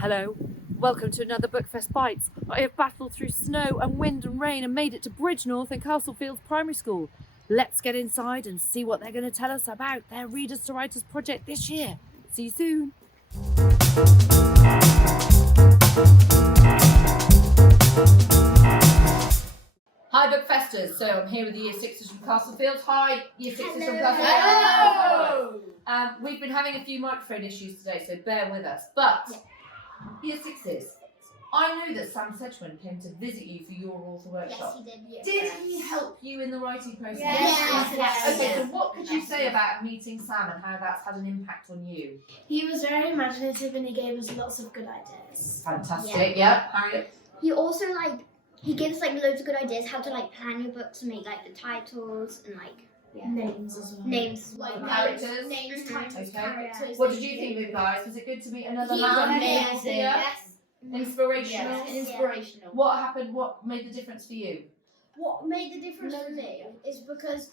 Hello, welcome to another Bookfest Bites. I have battled through snow and wind and rain and made it to Bridgnorth and Castlefields Primary School. Let's get inside and see what they're going to tell us about their Readers to Writers project this year. See you soon. Hi Bookfesters, so I'm here with the Year 6ers from Castlefields. Hi Year 6ers from Castlefields. Hello! We've been having a few microphone issues today, so bear with us. But Year 6ers, I know that Sam Sedgman came to visit you for your author workshop. Yes, he did. Yes. Did he help you in the writing process? Yes. Okay, so what could you say about meeting Sam and how that's had an impact on you? He was very imaginative and he gave us lots of good ideas. Fantastic, yeah. He also he gives loads of good ideas how to plan your books and make the titles and Names as well. names Characters. Names, titles, Okay. characters. What did you think of it, guys? Was it good to meet another He was man? amazing. Yeah? Yes. Inspirational? Yes. Inspirational. What happened? What made the difference for you? What made the difference for me is because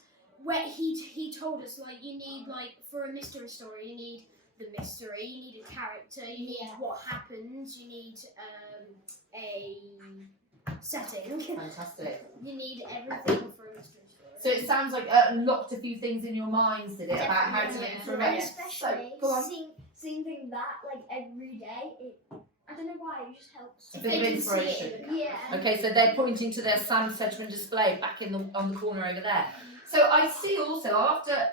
he told us you need for a mystery story you need the mystery, you need a character, you need what happens, you need a setting. Fantastic. You need everything for a mystery story. So it sounds like unlocked a few things in your minds, did it, about how to make it correct? Especially Go on. seeing things that every day. I don't know why, it just helps. A bit of inspiration. Yeah. Okay, so they're pointing to their Sam Sedgman display back on the corner over there. So I see also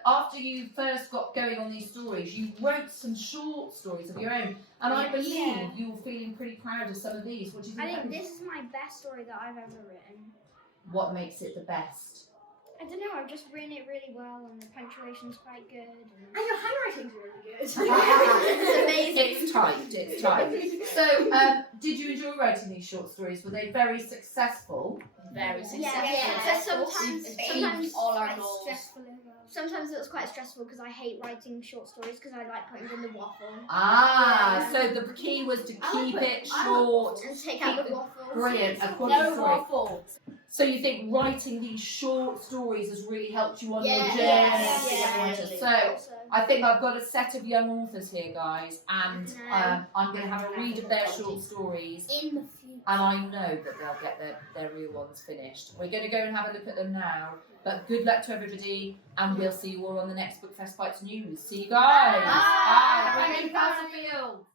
after you first got going on these stories, you wrote some short stories of your own, and I believe you're feeling pretty proud of some of these. What do you think? I think this is my best story that I've ever written. What makes it the best? I don't know, I've just written it really well and the punctuation's quite good. And your handwriting's really good. It's amazing. It's tight. So, did you enjoy writing these short stories? Were they very successful? Very successful. Yeah. So sometimes all our quite goals. stressful as well. Sometimes it was quite stressful because I hate writing short stories because I like putting them in the waffle. So the key was to keep it short. And take out the waffle. Brilliant, a quality story. So you think writing these short stories has really helped you on your journey? Yes. So I think I've got a set of young authors here, guys, and I'm going to have a read of their short stories. In the future. And I know that they'll get their real ones finished. We're going to go and have a look at them now. But good luck to everybody, and we'll see you all on the next Bookfest Bites news. See you guys. Bye. Bye. Bye.